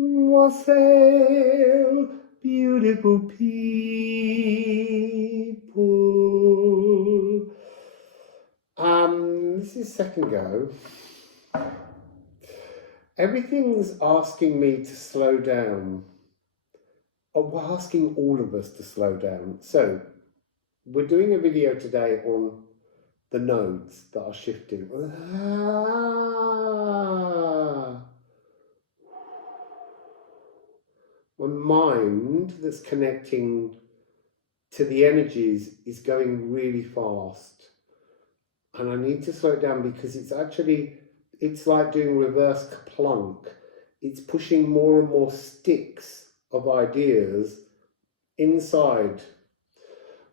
Wassail, beautiful people. This is second go. Everything's asking me to slow down. We're asking all of us to slow down. So, we're doing a video today on the nodes that are shifting. My mind that's connecting to the energies is going really fast. And I need to slow it down because it's like doing reverse Kaplunk. It's pushing more and more sticks of ideas inside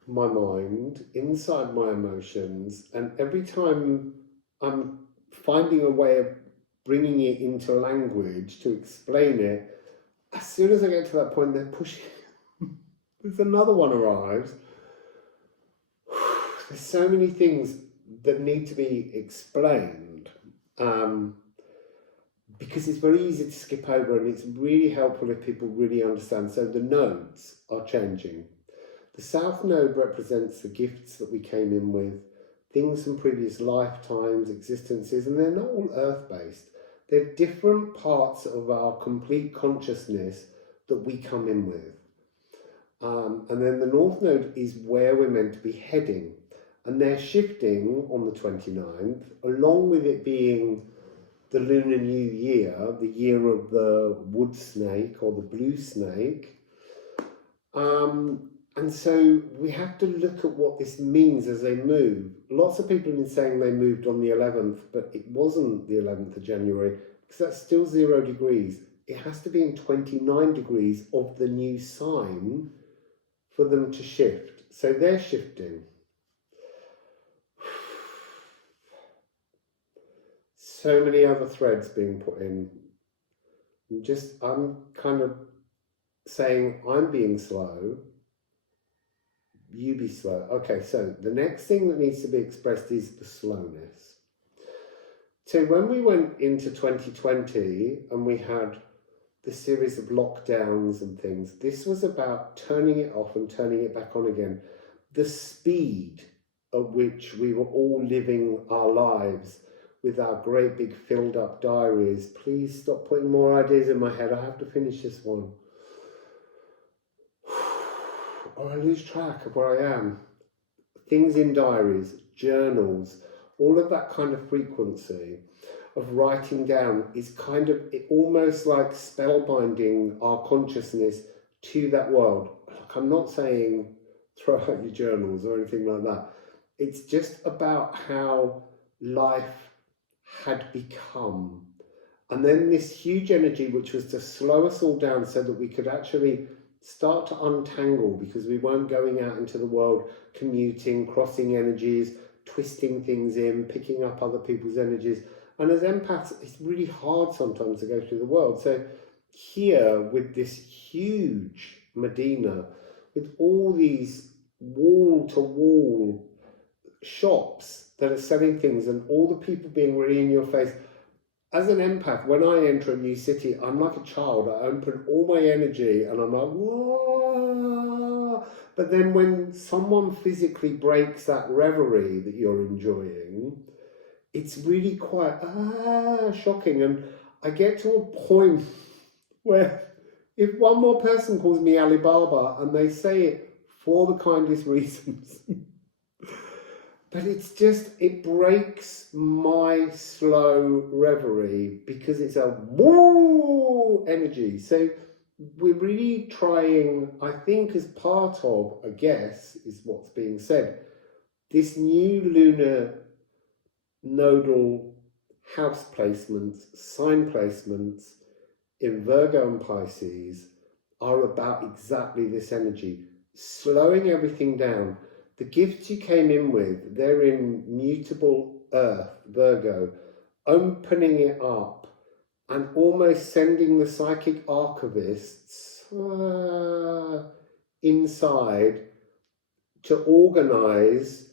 my mind, inside my emotions, and every time I'm finding a way of bringing it into language to explain it, as soon as I get to that point, they're pushing. There's another one arrives. There's so many things that need to be explained. Because it's very easy to skip over, and it's really helpful if people really understand. So the nodes are changing. The South Node represents the gifts that we came in with, things from previous lifetimes, existences, and they're not all earth-based. They're different parts of our complete consciousness that we come in with. And then the North Node is where we're meant to be heading. And they're shifting on the 29th, along with it being the Lunar New Year, the year of the wood snake or the blue snake. And so we have to look at what this means as they move. Lots of people have been saying they moved on the 11th, but it wasn't the 11th of January, because that's still 0 degrees. It has to be in 29 degrees of the new sign for them to shift. So they're shifting. So many other threads being put in. I'm kind of saying I'm being slow. You be slow. Okay, so the next thing that needs to be expressed is the slowness. So when we went into 2020 and we had the series of lockdowns and things, this was about turning it off and turning it back on again. The speed at which we were all living our lives with our great big filled up diaries. Please stop putting more ideas in my head. I have to finish this one. Or I lose track of where I am. Things in diaries, journals, all of that kind of frequency of writing down is kind of almost like spellbinding our consciousness to that world. Like, I'm not saying throw out your journals or anything like that. It's just about how life had become. And then this huge energy, which was to slow us all down so that we could actually start to untangle, because we weren't going out into the world, commuting, crossing energies, twisting things in, picking up other people's energies. And as empaths, it's really hard sometimes to go through the world. So here, with this huge Medina, with all these wall-to-wall shops that are selling things and all the people being really in your face, as an empath, when I enter a new city, I'm like a child. I open all my energy and I'm like, whoa. But then when someone physically breaks that reverie that you're enjoying, it's really quite shocking. And I get to a point where if one more person calls me Alibaba and they say it for the kindest reasons, but it breaks my slow reverie because it's a woo energy. So we're really trying, I think, as part of, I guess, is what's being said, this new lunar nodal house placements, sign placements in Virgo and Pisces are about exactly this energy, slowing everything down. The gifts you came in with, they're in mutable earth, Virgo, opening it up and almost sending the psychic archivists inside to organize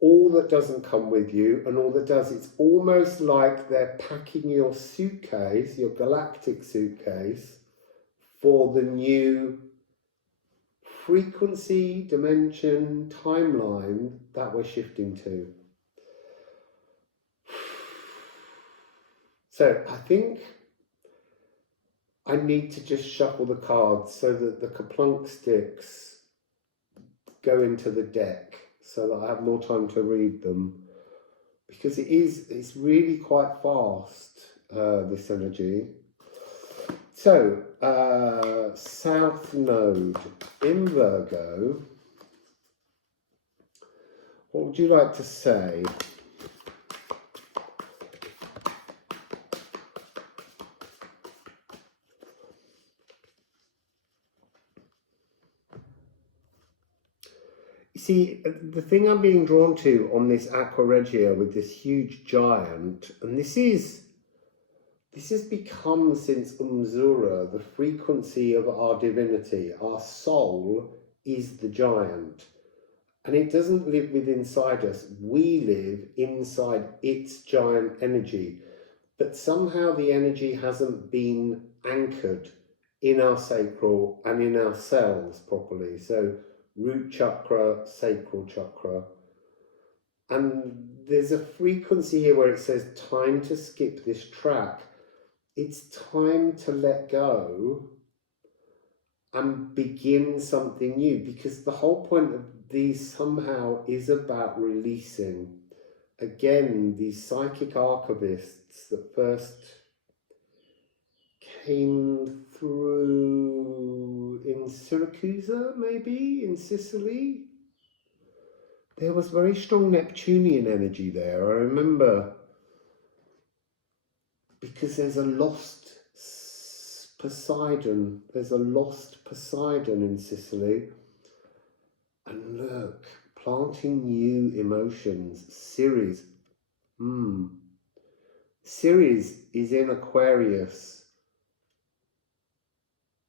all that doesn't come with you and all that does. It's almost like they're packing your suitcase, your galactic suitcase, for the new frequency, dimension, timeline that we're shifting to. So I think I need to just shuffle the cards so that the Kaplunk sticks go into the deck so that I have more time to read them, because it's really quite fast, this energy. So South Node in Virgo, what would you like to say? See, the thing I'm being drawn to on this Aqua Regia with this huge giant, and this has become, since Umzura, the frequency of our divinity. Our soul is the giant, and it doesn't live within inside us. We live inside its giant energy, but somehow the energy hasn't been anchored in our sacral and in our cells properly. So root chakra, sacral chakra. And there's a frequency here where it says time to skip this track. It's time to let go and begin something new, because the whole point of these somehow is about releasing. Again, these psychic archivists that first came through in Syracuse, maybe, in Sicily. There was very strong Neptunian energy there, I remember, because there's a lost Poseidon. There's a lost Poseidon in Sicily. And look, planting new emotions. Ceres. Ceres is in Aquarius.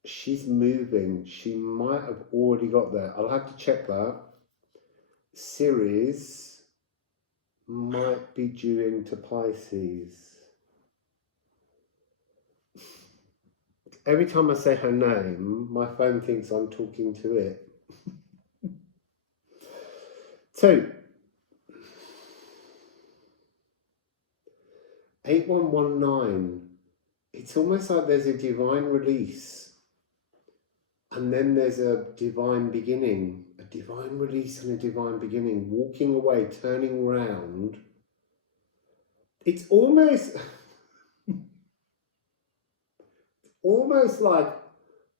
She's moving. She might have already got there. I'll have to check that. Ceres might be due into Pisces. Every time I say her name, my phone thinks I'm talking to it. So, 8119, it's almost like there's a divine release, and then there's a divine beginning, a divine release and a divine beginning, walking away, turning round. It's almost like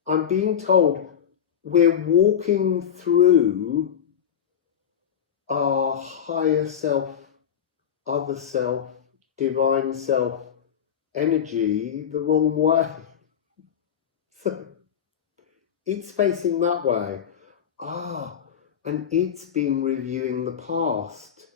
I'm being told we're walking through our higher self, other self, divine self energy the wrong way. So it's facing that way. And it's been reviewing the past.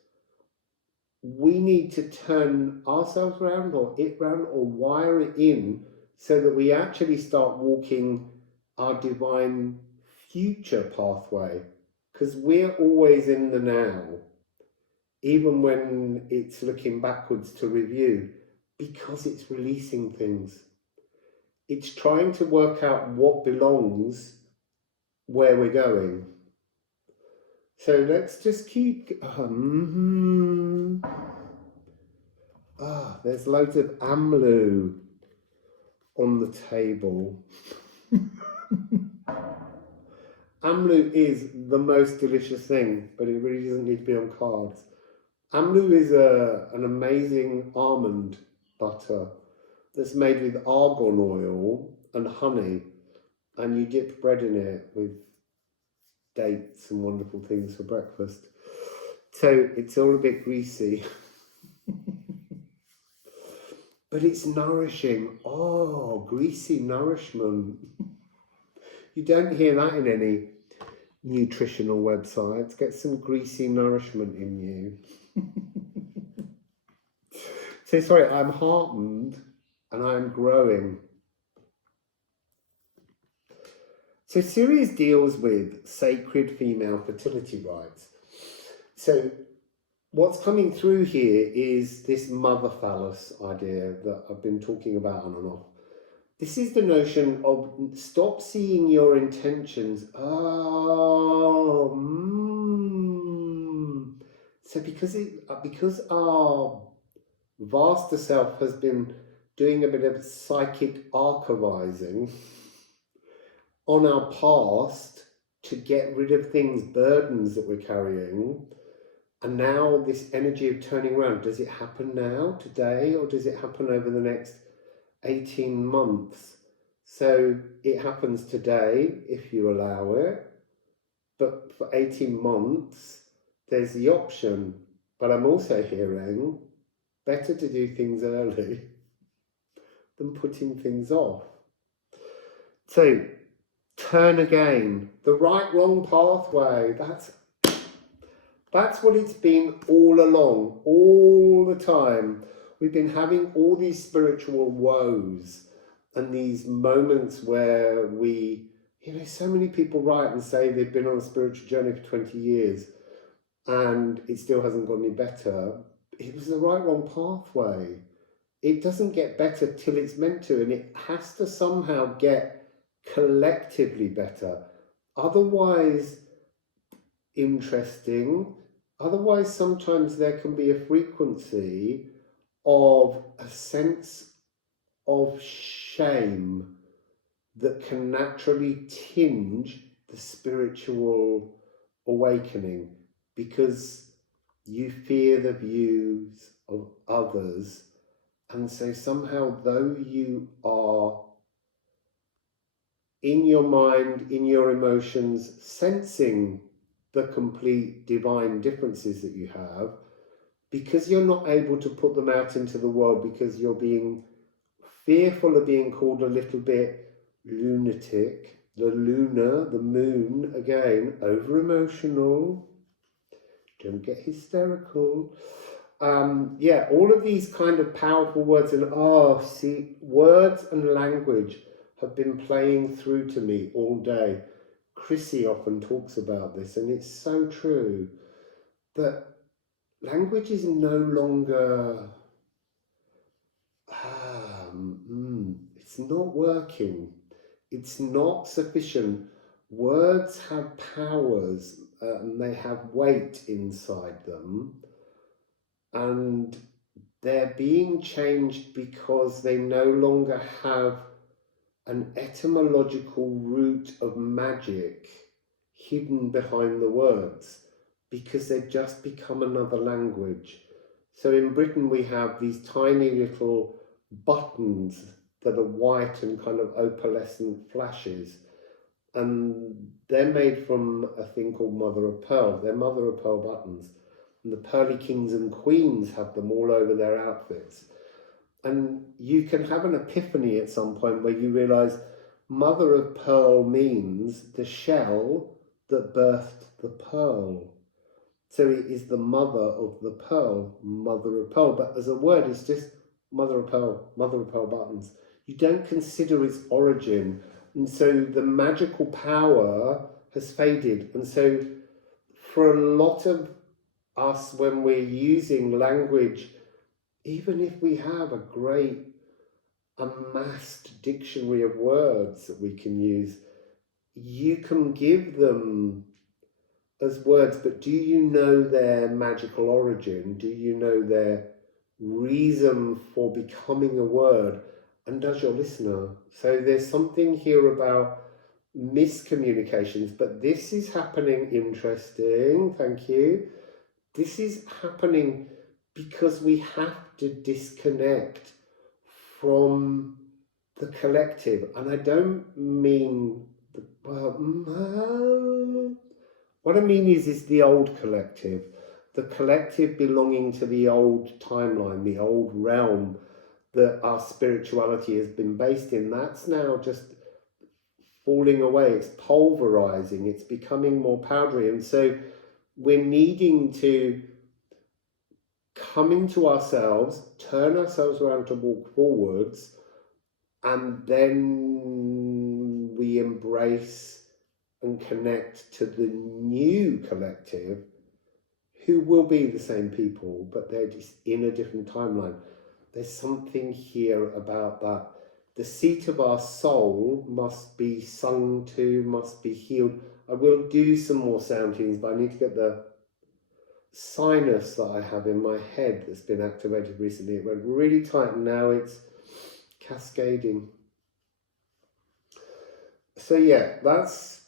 We need to turn ourselves around, or it round, or wire it in, so that we actually start walking our divine future pathway, because we're always in the now, even when it's looking backwards to review, because it's releasing things. It's trying to work out what belongs where we're going. So let's just keep... there's loads of Amlu on the table. Amlu is the most delicious thing, but it really doesn't need to be on cards. Amlu is an amazing almond butter that's made with argan oil and honey, and you dip bread in it with dates and wonderful things for breakfast. So it's all a bit greasy. But it's nourishing. Oh, greasy nourishment. You don't hear that in any nutritional websites. Get some greasy nourishment in you. So sorry, I'm heartened and I'm growing. So Ceres deals with sacred female fertility rites. So what's coming through here is this mother phallus idea that I've been talking about on and off. this is the notion of stop seeing your intentions. So because our vaster self has been doing a bit of psychic archivizing on our past to get rid of things, burdens that we're carrying, and now this energy of turning around, does it happen now, today, or does it happen over the next 18 months? So it happens today if you allow it, but for 18 months there's the option. But I'm also hearing better to do things early than putting things off. So turn again, the right wrong pathway, that's what it's been all along, all the time. We've been having all these spiritual woes and these moments where so many people write and say they've been on a spiritual journey for 20 years and it still hasn't got any better. It was the right wrong pathway. It doesn't get better till it's meant to, and it has to somehow get collectively better. Otherwise, interesting. Otherwise, sometimes there can be a frequency of a sense of shame that can naturally tinge the spiritual awakening because you fear the views of others. And so somehow, though you are in your mind, in your emotions, sensing the complete divine differences that you have, because you're not able to put them out into the world because you're being fearful of being called a little bit lunatic, the lunar, the moon, again, over emotional, don't get hysterical. All of these kind of powerful words, and words and language have been playing through to me all day. Chrissy often talks about this, and it's so true that language is no longer, it's not working. It's not sufficient. Words have powers and they have weight inside them, and they're being changed because they no longer have an etymological root of magic hidden behind the words, because they've just become another language. So in Britain we have these tiny little buttons that are white and kind of opalescent flashes, and they're made from a thing called mother of pearl. They're mother of pearl buttons, and the pearly kings and queens have them all over their outfits. And you can have an epiphany at some point where you realize mother of pearl means the shell that birthed the pearl. So it is the mother of the pearl, mother of pearl. But as a word, it's just mother of pearl buttons. You don't consider its origin. And so the magical power has faded. And so for a lot of us, when we're using language, even if we have a great amassed dictionary of words that we can use, you can give them as words, but do you know their magical origin? Do you know their reason for becoming a word? And does your listener? So there's something here about miscommunications, but this is happening, interesting, thank you. This is happening because we have to disconnect from the collective. And I don't mean, what I mean is the old collective, the collective belonging to the old timeline, the old realm that our spirituality has been based in. That's now just falling away, it's pulverizing, it's becoming more powdery. And so we're needing to come into ourselves, turn ourselves around to walk forwards, and then we embrace and connect to the new collective, who will be the same people, but they're just in a different timeline. There's something here about that. the seat of our soul must be sung to, must be healed. I will do some more sound tunes, but I need to get the sinus that I have in my head that's been activated recently. It went really tight and now it's cascading. So yeah, that's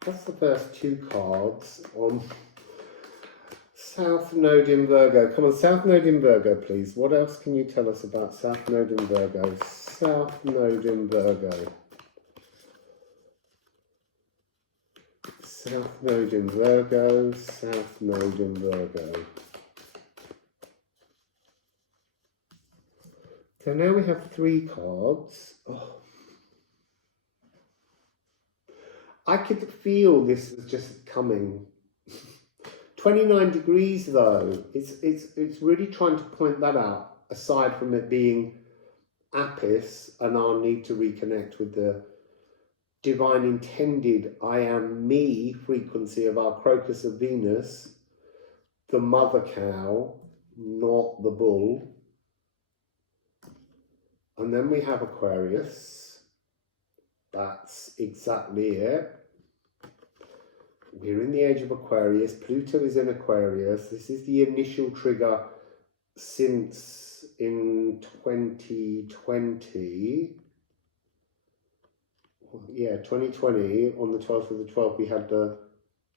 the first two cards on South Node in Virgo. Come on, South Node in Virgo, please. What else can you tell us about South Node in Virgo? South Node in Virgo. South Node in Virgo, South Node in Virgo. So now we have three cards. Oh. I could feel this was just coming. 29 degrees though, it's really trying to point that out, aside from it being Apis and our need to reconnect with the divine intended I am me frequency of our crocus of Venus, the mother cow, not the bull. And then we have Aquarius. That's exactly it. We're in the age of Aquarius. Pluto is in Aquarius. This is the initial trigger since in 2020. Yeah, 2020, on the 12th of the 12th, we had the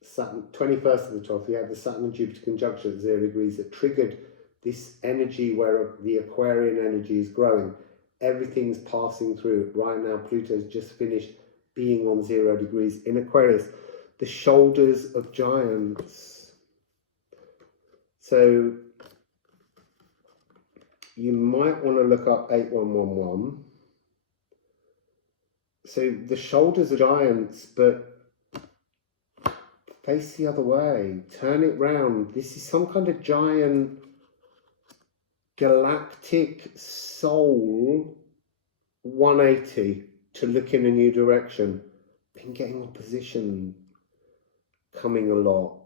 Saturn, 21st of the 12th, we had the Saturn and Jupiter conjunction at 0 degrees that triggered this energy where the Aquarian energy is growing. Everything's passing through. Right now, Pluto's just finished being on 0 degrees in Aquarius. The shoulders of giants. So you might want to look up 8111. So the shoulders of giants, but face the other way, turn it round. This is some kind of giant galactic soul 180 to look in a new direction. Been getting opposition coming a lot.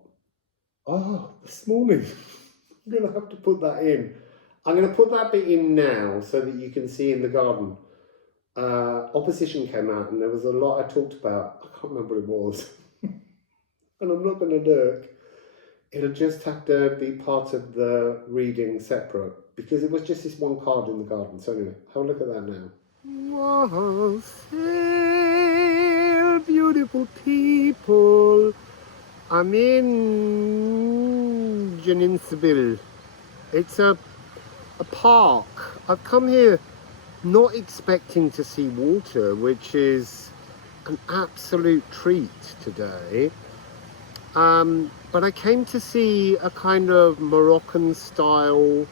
Oh, this morning. I'm going to have to put that in. I'm going to put that bit in now so that you can see in the garden. Opposition came out and there was a lot I talked about. I can't remember what it was. And I'm not going to look. It'll just have to be part of the reading separate because it was just this one card in the garden. So anyway, have a look at that now. Wassail, beautiful people. I'm in Janinsabil. It's a park. I've come here not expecting to see water, which is an absolute treat today. But I came to see a kind of Moroccan style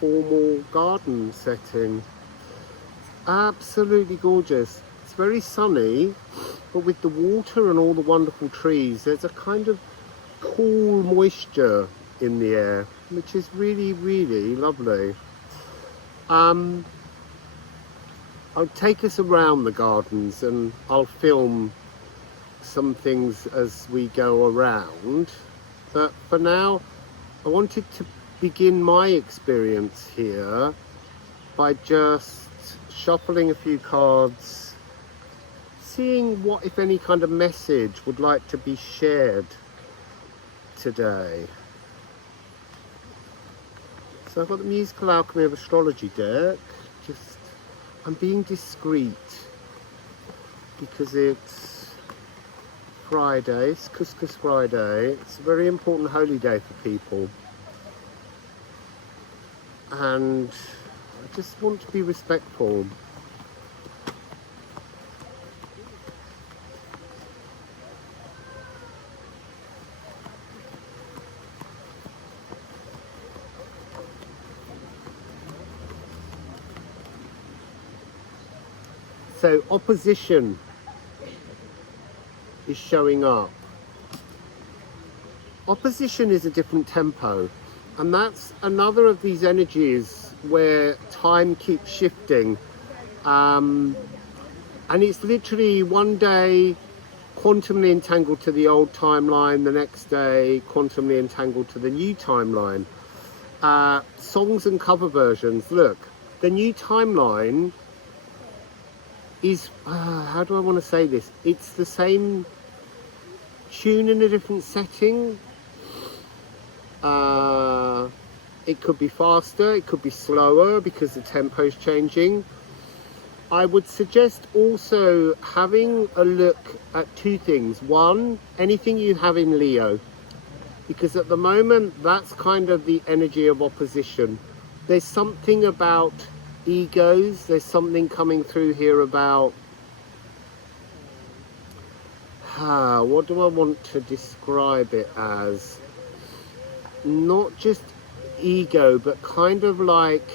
formal garden setting. Absolutely gorgeous. It's very sunny, but with the water and all the wonderful trees, there's a kind of cool moisture in the air, which is really, really lovely. I'll take us around the gardens and I'll film some things as we go around. But for now, I wanted to begin my experience here by just shuffling a few cards, seeing what, if any, kind of message would like to be shared today. So I've got the musical Alchemy of Astrology deck. I'm being discreet because it's Friday, it's Couscous Friday. It's a very important holy day for people. And I just want to be respectful. So opposition is showing up. Opposition is a different tempo, and that's another of these energies where time keeps shifting, and it's literally one day quantumly entangled to the old timeline, the next day quantumly entangled to the new timeline. Songs and cover versions. Look, the new timeline is, how do I want to say this? It's the same tune in a different setting. It could be faster, it could be slower because the tempo's changing. I would suggest also having a look at two things. One, anything you have in Leo, because at the moment that's kind of the energy of opposition. There's something about egos, there's something coming through here about, what do I want to describe it as? Not just ego, but kind of like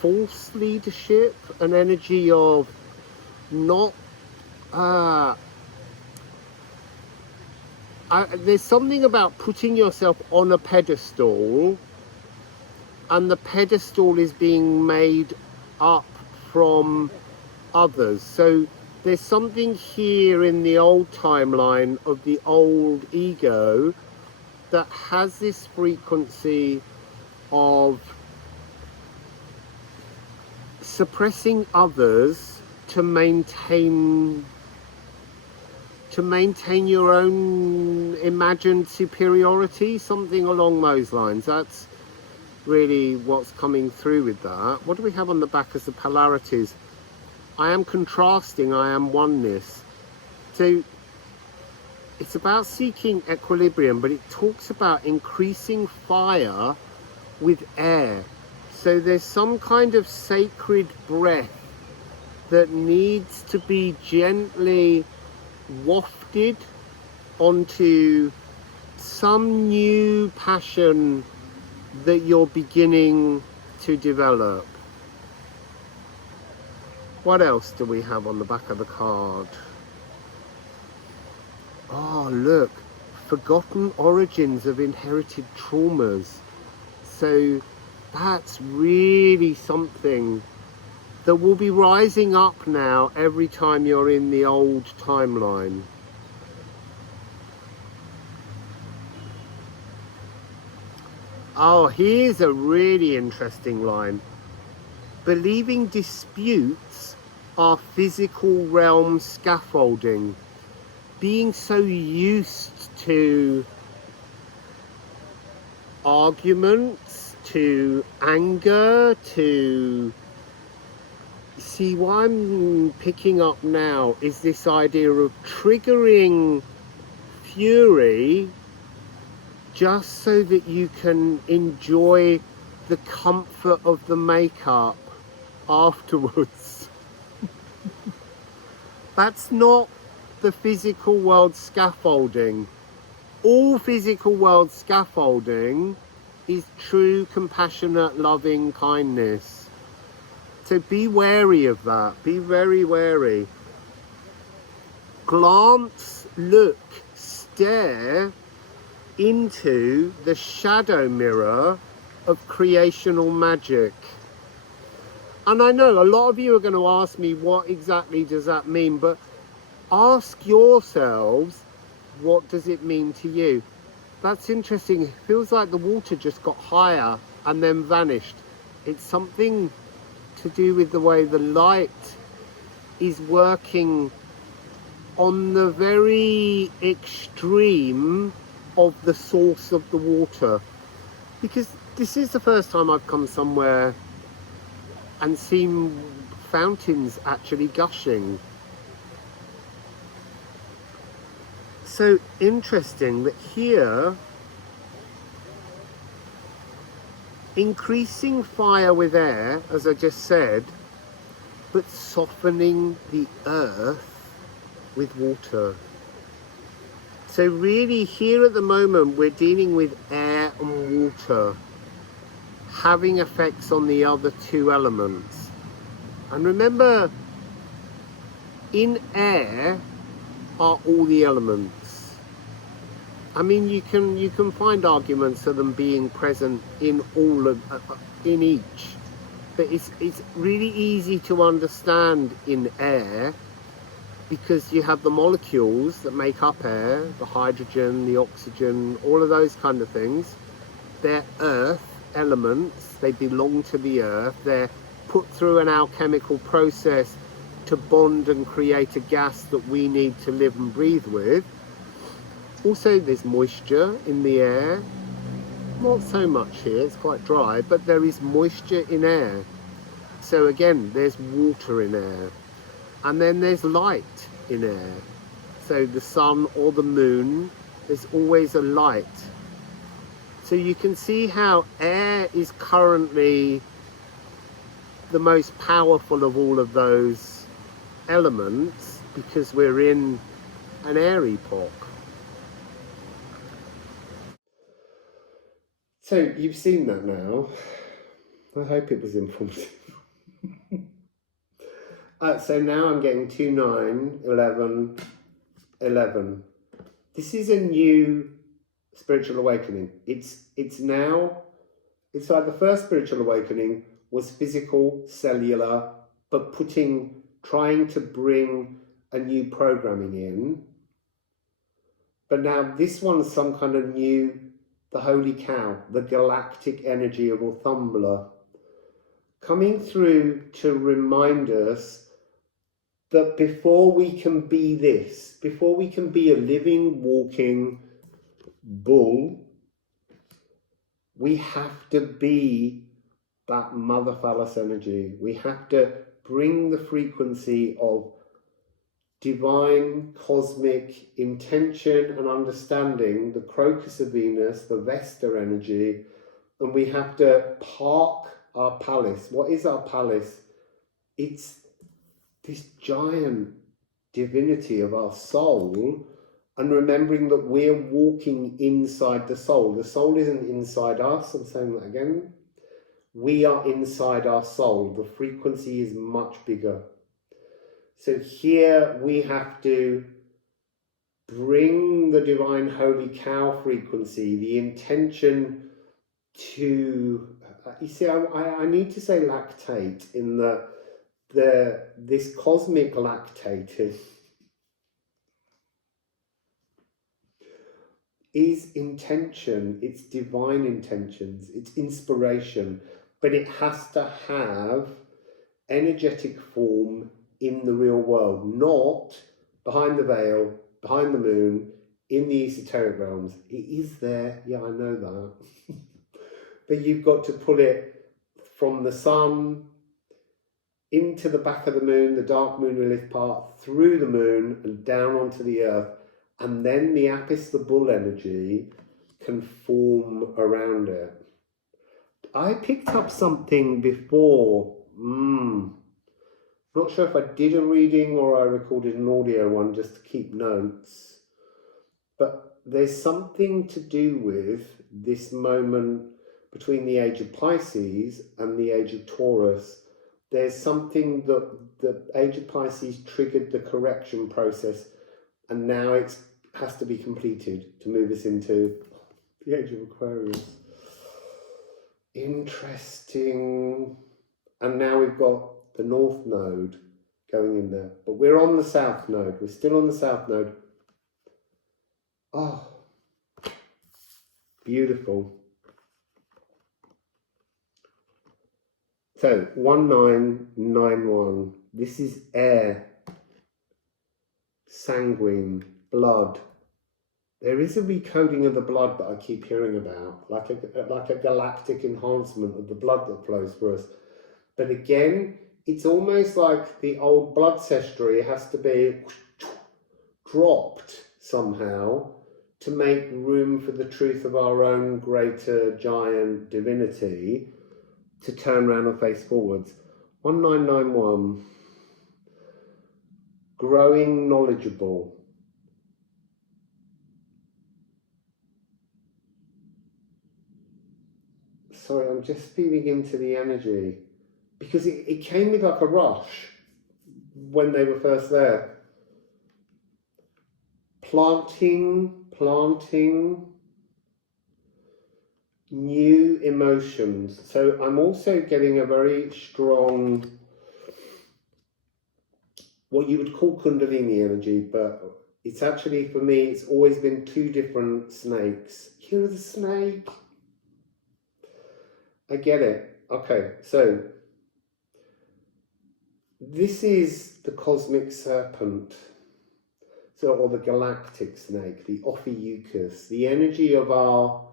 false leadership, an energy of not there's something about putting yourself on a pedestal, and the pedestal is being made up from others. So there's something here in the old timeline of the old ego that has this frequency of suppressing others to maintain your own imagined superiority, something along those lines. That's really what's coming through with that. What do we have on the back as the polarities? I am contrasting, I am oneness. So it's about seeking equilibrium, but it talks about increasing fire with air. So there's some kind of sacred breath that needs to be gently wafted onto some new passion that you're beginning to develop. What else do we have on the back of the card? Oh, look, forgotten origins of inherited traumas. So that's really something that will be rising up now every time you're in the old timeline. Oh, here's a really interesting line. Believing disputes are physical realm scaffolding. Being so used to arguments, to anger, to... See, what I'm picking up now is this idea of triggering fury just so that you can enjoy the comfort of the makeup afterwards. That's not the physical world scaffolding. All physical world scaffolding is true, compassionate, loving kindness. So be wary of that. Be very wary. Glance, look, stare into the shadow mirror of creational magic. And I know a lot of you are going to ask me, what exactly does that mean? But ask yourselves, what does it mean to you? That's interesting. It feels like the water just got higher and then vanished. It's something to do with the way the light is working on the very extreme of the source of the water. Because this is the first time I've come somewhere and seen fountains actually gushing. So interesting that here, increasing fire with air, as I just said, but softening the earth with water. So really here at the moment we're dealing with air and water having effects on the other two elements. And remember, in air are all the elements. I mean, you can find arguments of them being present in all of in each, but it's really easy to understand in air because you have the molecules that make up air, the hydrogen, the oxygen, all of those kind of things. They're earth, elements, they belong to the earth, they're put through an alchemical process to bond and create a gas that we need to live and breathe with. Also, there's moisture in the air. Not so much here, it's quite dry, but there is moisture in air. So again, there's water in air. And then there's light in air. So the sun or the moon, there's always a light. So you can see how air is currently the most powerful of all of those elements, because we're in an air epoch. So you've seen that now. I hope it was informative. So now I'm getting 2, 9, 11, 11. This is a new spiritual awakening. It's like the first spiritual awakening was physical, cellular, but trying to bring a new programming in. But now this one's some kind of new, the holy cow, the galactic energy of Orthumbla, coming through to remind us that before we can be this, before we can be a living, walking bull, we have to be that mother phallus energy. We have to bring the frequency of divine, cosmic intention and understanding, the crocus of Venus, the Vesta energy, and we have to park our palace. What is our palace? It's this giant divinity of our soul, and remembering that we're walking inside the soul. The soul isn't inside us, I'm saying that again. We are inside our soul. The frequency is much bigger. So here we have to bring the divine holy cow frequency, the intention to, you see, I need to say lactate in this cosmic lactating is intention, it's divine intentions, it's inspiration, but it has to have energetic form in the real world, not behind the veil, behind the moon, in the esoteric realms. It is there, yeah, I know that. But you've got to pull it from the sun into the back of the moon, the dark moon relief part, through the moon and down onto the earth. And then the Apis, the bull energy, can form around it. I picked up something before. Not sure if I did a reading or I recorded an audio one just to keep notes. But there's something to do with this moment between the age of Pisces and the age of Taurus. There's something that the age of Pisces triggered the correction process, and now it has to be completed to move us into the age of Aquarius. Interesting. And now we've got the North Node going in there. But we're on the South Node. We're still on the South Node. Oh, beautiful. So, 1991. This is air. Sanguine. Blood. There is a recoding of the blood that I keep hearing about, like a galactic enhancement of the blood that flows through us. But again, it's almost like the old blood ancestry has to be dropped somehow to make room for the truth of our own greater giant divinity to turn around and face forwards. 1991. Growing knowledgeable. Sorry, I'm just feeling into the energy, because it came with like a rush when they were first there. Planting new emotions. So I'm also getting a very strong, what you would call Kundalini energy, but it's actually, for me, it's always been two different snakes. You're the snake. I get it. Okay, so this is the cosmic serpent, so, or the galactic snake, the Ophiuchus, the energy of our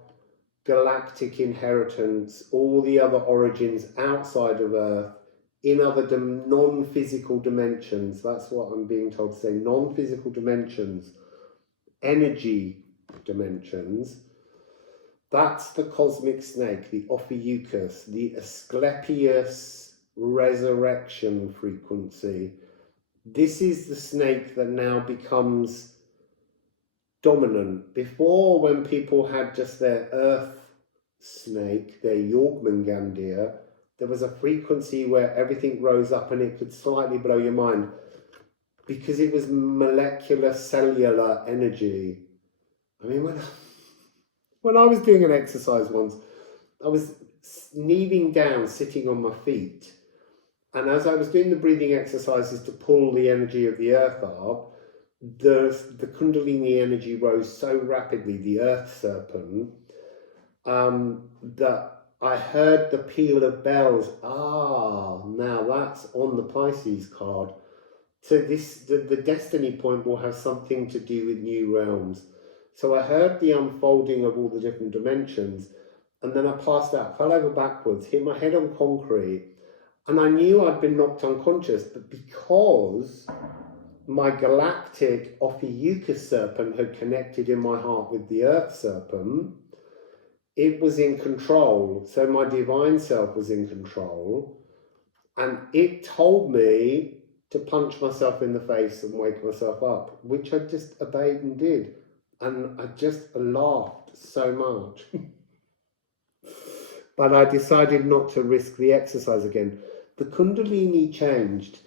galactic inheritance, all the other origins outside of Earth, in other non-physical dimensions. That's what I'm being told to say, non-physical dimensions, energy dimensions. That's the cosmic snake, the Ophiuchus, the Asclepius resurrection frequency. This is the snake that now becomes dominant. Before, when people had just their earth snake, their Jormungandr, there was a frequency where everything rose up and it could slightly blow your mind because it was molecular cellular energy. I mean, when I was doing an exercise once, I was kneeling down, sitting on my feet, and as I was doing the breathing exercises to pull the energy of the earth up, the Kundalini energy rose so rapidly, the earth serpent, that I heard the peal of bells. Now that's on the Pisces card. So the destiny point will have something to do with new realms. So I heard the unfolding of all the different dimensions, and then I passed out, fell over backwards, hit my head on concrete, and I knew I'd been knocked unconscious, but because my galactic Ophiuchus serpent had connected in my heart with the earth serpent, it was in control. So my divine self was in control, and it told me to punch myself in the face and wake myself up, which I just obeyed and did. And I just laughed so much. But I decided not to risk the exercise again. The Kundalini changed.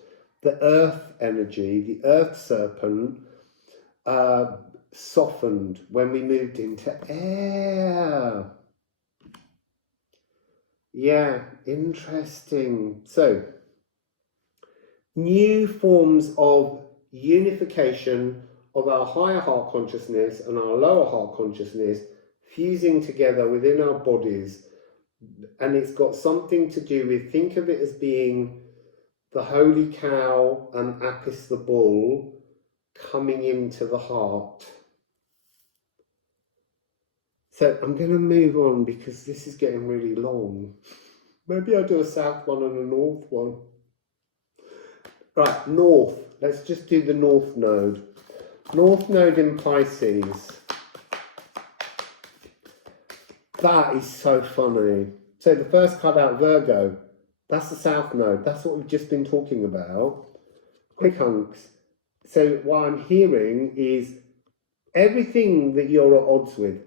The earth energy, the earth serpent, softened when we moved into air. Yeah, interesting. So, new forms of unification of our higher heart consciousness and our lower heart consciousness fusing together within our bodies. And it's got something to do with, think of it as being the holy cow and Apis the bull coming into the heart. So I'm going to move on because this is getting really long. Maybe I'll do a south one and a north one. Right, north. Let's just do the north node. North node in Pisces. That is so funny. So the first card out, Virgo. That's the south node. That's what we've just been talking about. Quick hunks. So what I'm hearing is everything that you're at odds with,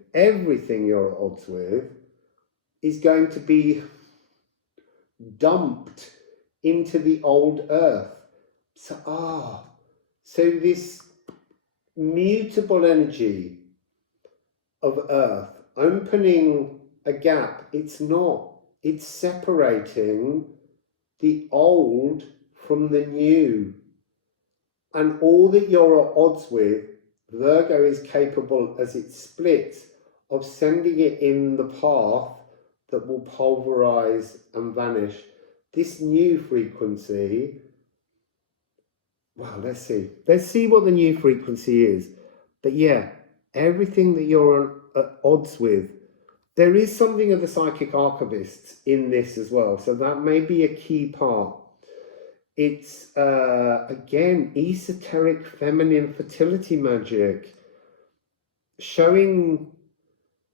is going to be dumped into the old earth. So this mutable energy of earth opening a gap, it's separating the old from the new. And all that you're at odds with, Virgo is capable, as it splits, of sending it in the path that will pulverize and vanish. This new frequency, well, let's see what the new frequency is. But yeah, everything that you're at odds with, there is something of the psychic archivists in this as well. So that may be a key part. It's, again, esoteric feminine fertility magic, showing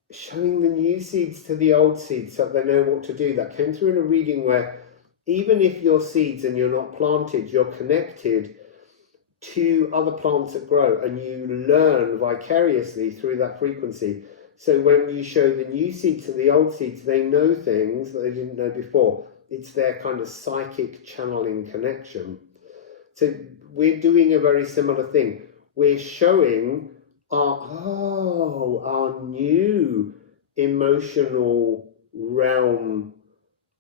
the new seeds to the old seeds so they know what to do. That came through in a reading where even if you're seeds and you're not planted, you're connected to other plants that grow, and you learn vicariously through that frequency. So when you show the new seed to the old seeds, they know things that they didn't know before. It's their kind of psychic channeling connection. So we're doing a very similar thing. We're showing our new emotional realm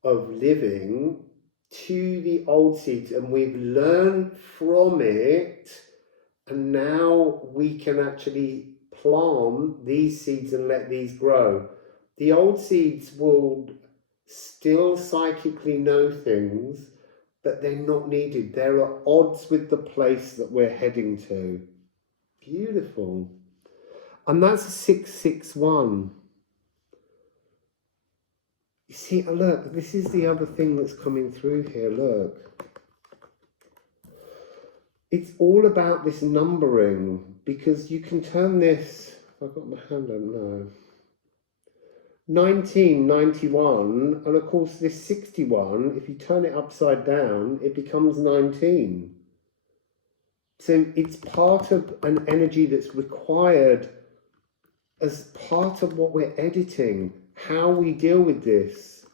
of living to the old seeds, and we've learned from it, and now we can actually plant these seeds and let these grow. The old seeds will still psychically know things, but they're not needed. They're at odds with the place that we're heading to. Beautiful. And that's a 661. You see, look, this is the other thing that's coming through here, look. It's all about this numbering, because you can turn this, I've got my hand on, no. 1991, and of course this 61, if you turn it upside down, it becomes 19. So it's part of an energy that's required as part of what we're editing, how we deal with this.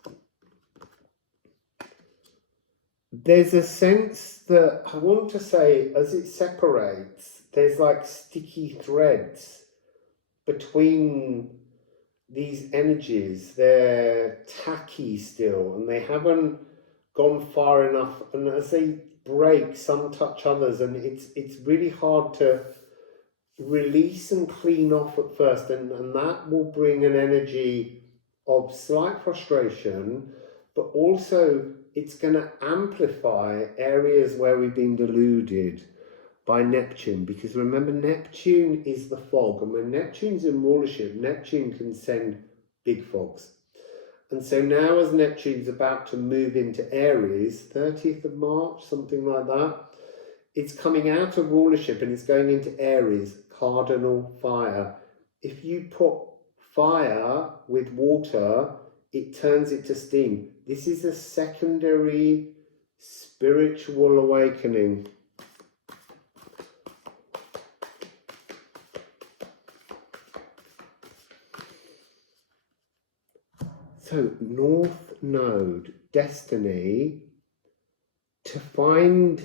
There's a sense that, I want to say, as it separates, there's like sticky threads between these energies. They're tacky still, and they haven't gone far enough, and as they break, some touch others, and it's really hard to release and clean off at first, and that will bring an energy of slight frustration, but also it's going to amplify areas where we've been deluded by Neptune, because remember, Neptune is the fog, and when Neptune's in rulership, Neptune can send big fogs. And so now, as Neptune's about to move into Aries, 30th of March, something like that, it's coming out of rulership and it's going into Aries, cardinal fire. If you put fire with water, it turns it to steam. This is a secondary spiritual awakening. So, North Node, destiny, to find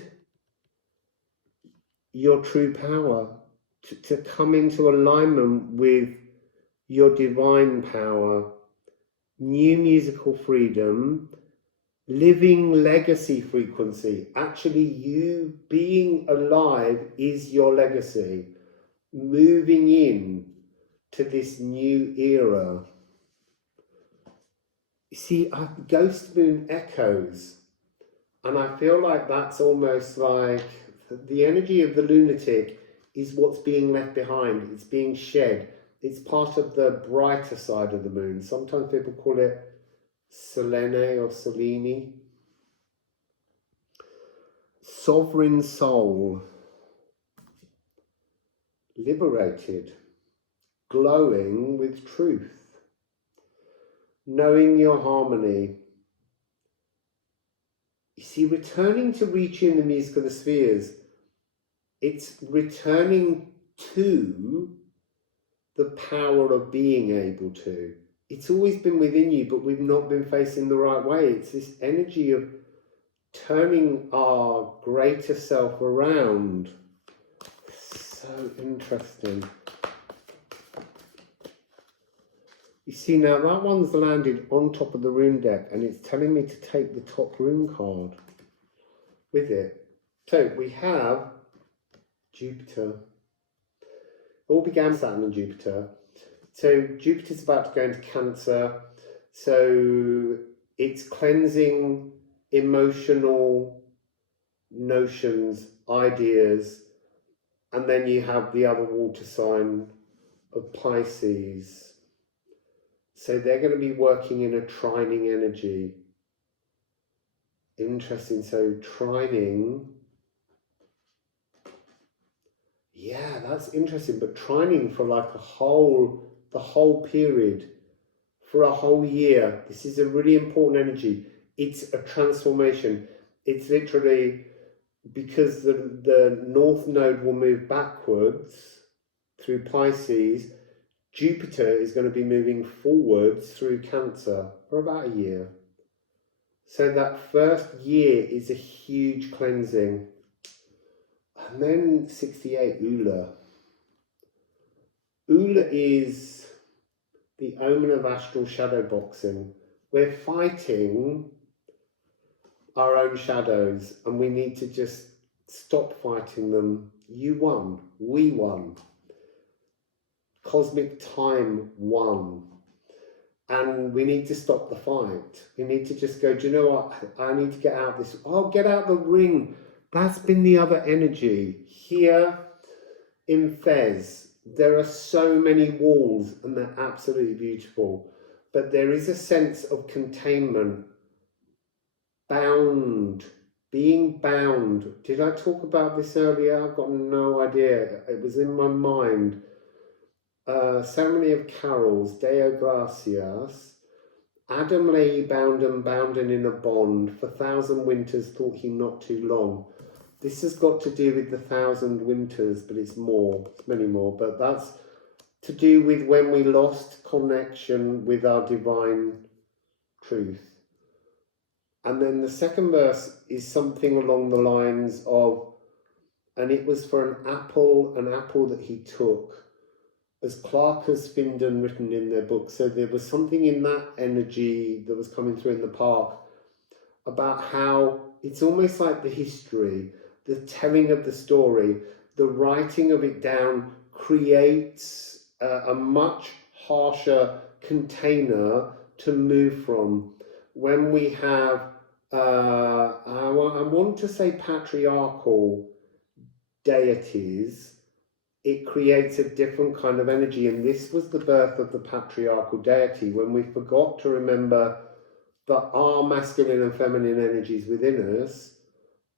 your true power, to come into alignment with your divine power, new musical freedom, living legacy frequency. Actually, you being alive is your legacy. Moving in to this new era. You see, Ghost Moon echoes, and I feel like that's almost like the energy of the lunatic is what's being left behind. It's being shed. It's part of the brighter side of the moon. Sometimes people call it Selene or Selene. Sovereign soul. Liberated. Glowing with truth. Knowing your harmony. You see, returning to retune the music of the spheres, it's returning to the power of being able to. It's always been within you, but we've not been facing the right way. It's this energy of turning our greater self around. So interesting. You see, now that one's landed on top of the rune deck, and it's telling me to take the top rune card with it. So we have Jupiter. It all began with Saturn and Jupiter. So Jupiter's about to go into Cancer. So it's cleansing emotional notions, ideas. And then you have the other water sign of Pisces. So they're going to be working in a trining energy. Interesting. So trining. Yeah, that's interesting. But trining for like the whole period, for a whole year. This is a really important energy. It's a transformation. It's literally because the North Node will move backwards through Pisces. Jupiter is going to be moving forwards through Cancer for about a year. So that first year is a huge cleansing. And then 68, Ula. Ula is the omen of astral shadow boxing. We're fighting our own shadows, and we need to just stop fighting them. You won. We won. Cosmic time won. And we need to stop the fight. We need to just go, do you know what? I need to get out this. Oh, get out the ring. That's been the other energy. Here in Fez, there are so many walls and they're absolutely beautiful. But there is a sense of containment, bound, being bound. Did I talk about this earlier? I've got no idea. It was in my mind. Ceremony of Carols, Deo Gracias. Adam lay bound and bounden in a bond, for 1,000 winters thought he not too long. This has got to do with the 1,000 winters, but it's more, it's many more. But that's to do with when we lost connection with our divine truth. And then the second verse is something along the lines of, and it was for an apple that he took, as Clark has Findon written in their book. So there was something in that energy that was coming through in the park about how it's almost like the history, the telling of the story, the writing of it down creates a much harsher container to move from. When we have, I want to say patriarchal deities, it creates a different kind of energy. And this was the birth of the patriarchal deity, when we forgot to remember that our masculine and feminine energies within us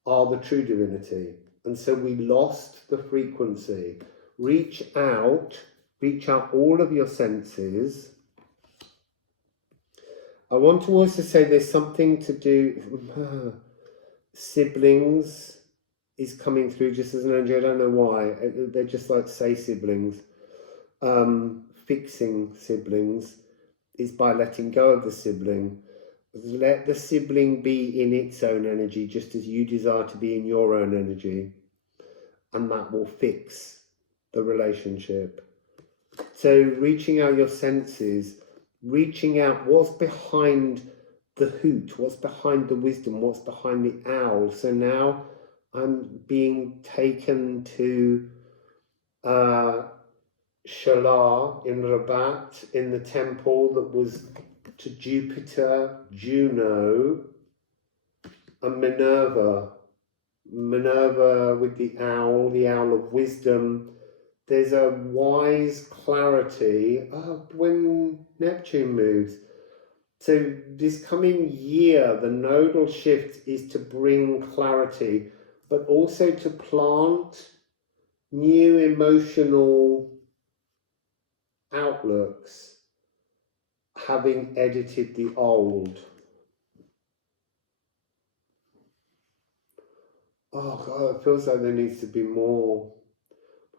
are the true divinity. And so we lost the frequency. Reach out all of your senses. I want to also say there's something to do, siblings is coming through just as an energy. I don't know why. They're just like say siblings. Fixing siblings is by letting go of the sibling. Let the sibling be in its own energy, just as you desire to be in your own energy. And that will fix the relationship. So reaching out your senses, reaching out what's behind the hoot, what's behind the wisdom, what's behind the owl. So now I'm being taken to Shalar in Rabat, in the temple that was to Jupiter, Juno, and Minerva. Minerva with the owl of wisdom. There's a wise clarity when Neptune moves. So this coming year, the nodal shift is to bring clarity, but also to plant new emotional outlooks, having edited the old. Oh God, it feels like there needs to be more.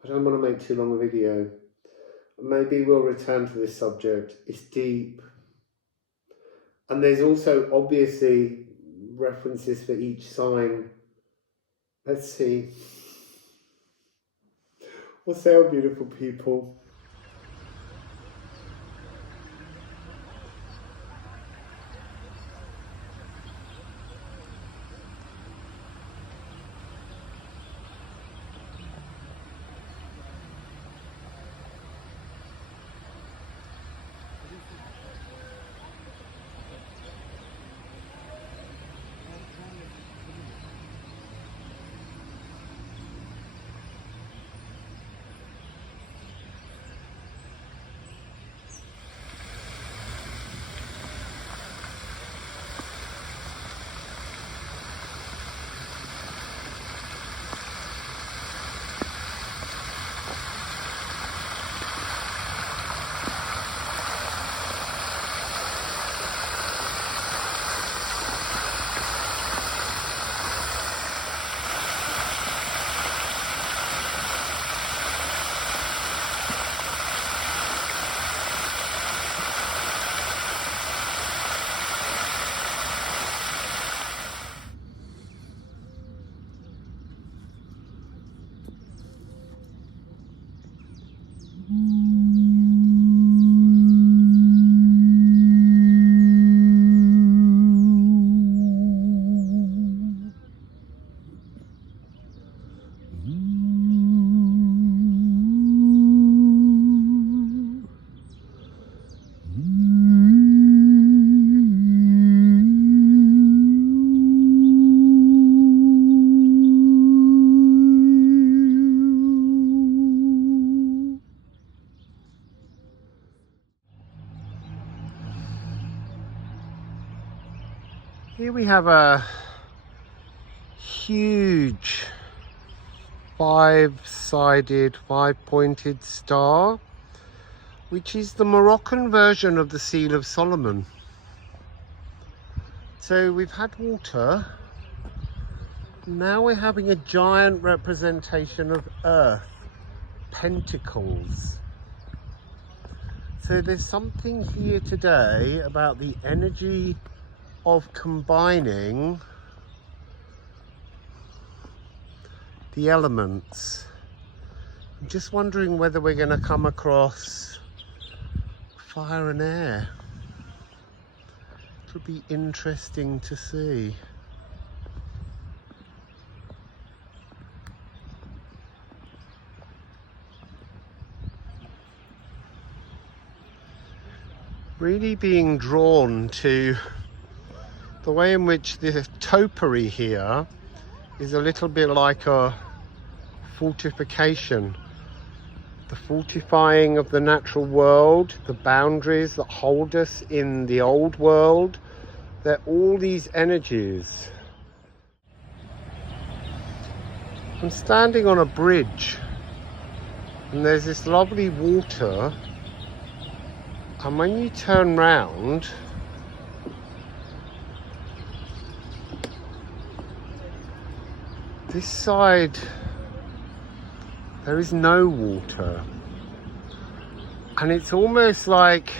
I don't want to make too long a video. Maybe we'll return to this subject. It's deep. And there's also obviously references for each sign. Let's see. Wassail, beautiful people. we have a huge five-sided, five-pointed star, which is the Moroccan version of the Seal of Solomon. So we've had water, now we're having a giant representation of Earth, pentacles. So there's something here today about the energy of combining the elements. I'm just wondering whether we're going to come across fire and air. It would be interesting to see. Really being drawn to the way in which the topiary here is a little bit like a fortification. The fortifying of the natural world, the boundaries that hold us in the old world, they're all these energies. I'm standing on a bridge and there's this lovely water, and when you turn round, this side there is no water, and it's almost like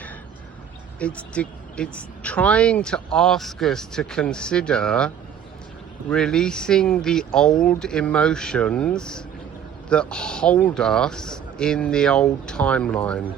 it's trying to ask us to consider releasing the old emotions that hold us in the old timeline.